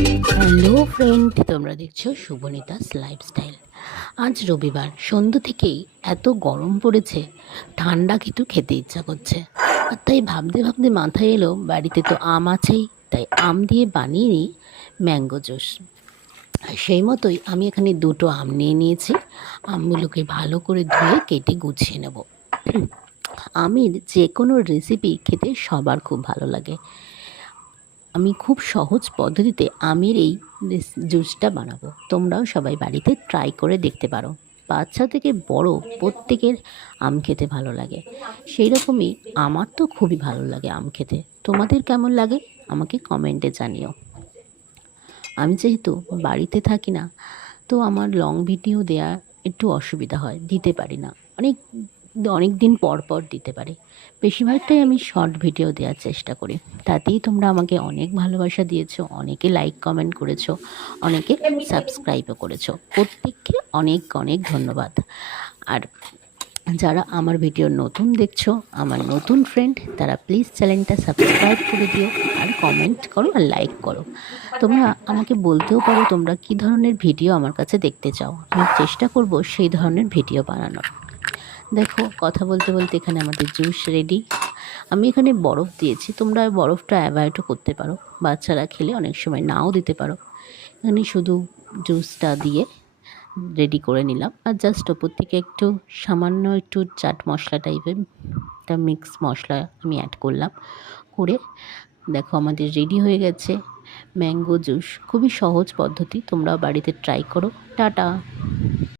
Hello friend, তোমরা দেখছো শুভনীতাস lifestyle. আজ রবিবার, সন্ধ্যা থেকেই এত গরম পড়েছে, ঠান্ডা কিছু খেতে ইচ্ছা করছে। আর তাই ভাবতে ভাবতে মাথায় এলো বাড়িতে তো আম আছেই, তাই আম দিয়ে বানিয়ে নিই ম্যাঙ্গো জুস। আর সেই মতোই আমি এখানে দুটো আম নিয়ে নিয়েছি। আমগুলোকে ভালো করে ধুয়ে কেটে গুছিয়ে নেব। আমের যে কোনো রেসিপি খেতে সবার খুব ভালো লাগে। আমি খুব সহজ পদ্ধতিতে আমের এই জুসটা বানাবো। তোমরাও সবাই বাড়িতে ট্রাই করে দেখতে পারো। বাচ্চা থেকে বড় প্রত্যেকের আম খেতে ভালো লাগে। সেই রকমই আমার তো খুবই ভালো লাগে আম খেতে। তোমাদের কেমন লাগে আমাকে কমেন্টে জানিও। আমি যেহেতু বাড়িতে থাকি না, তো আমার লং ভিডিও দেয়া একটু অসুবিধা হয়, দিতে পারি না। অনেক দিন পর পর দিতে পারি। বেশিরভাগটাই আমি শর্ট ভিডিও দেওয়ার চেষ্টা করি। তাতেই তোমরা আমাকে অনেক ভালোবাসা দিয়েছো, অনেকে লাইক কমেন্ট করেছো, অনেকে সাবস্ক্রাইবও করেছো। প্রত্যেককে অনেক অনেক ধন্যবাদ। আর যারা আমার ভিডিও নতুন দেখছো, আমার নতুন ফ্রেন্ড, তারা প্লিজ চ্যানেলটা সাবস্ক্রাইব করে দিও, আর কমেন্ট করো আর লাইক করো। তোমরা আমাকে বলতেও পারো তোমরা কী ধরনের ভিডিও আমার কাছে দেখতে চাও। আমি চেষ্টা করব সেই ধরনের ভিডিও বানানোর। দেখো, কথা বলতে বলতে এখানে আমাদের জুস রেডি। আমি এখানে বরফ দিয়েছি, তোমরা বরফটা অ্যাভয়েডও করতে পারো, বাচ্চারা খেলে অনেক সময় নাও দিতে পারো। এখানে শুধু জুসটা দিয়ে রেডি করে নিলাম, আর জাস্ট ওপর থেকে একটু সামান্য একটু চাট মশলা টাইপের একটা মিক্স মশলা আমি অ্যাড করলাম। করে দেখো আমাদের রেডি হয়ে গেছে ম্যাঙ্গো জুস। খুবই সহজ পদ্ধতি, তোমরাও বাড়িতে ট্রাই করো। টাটা।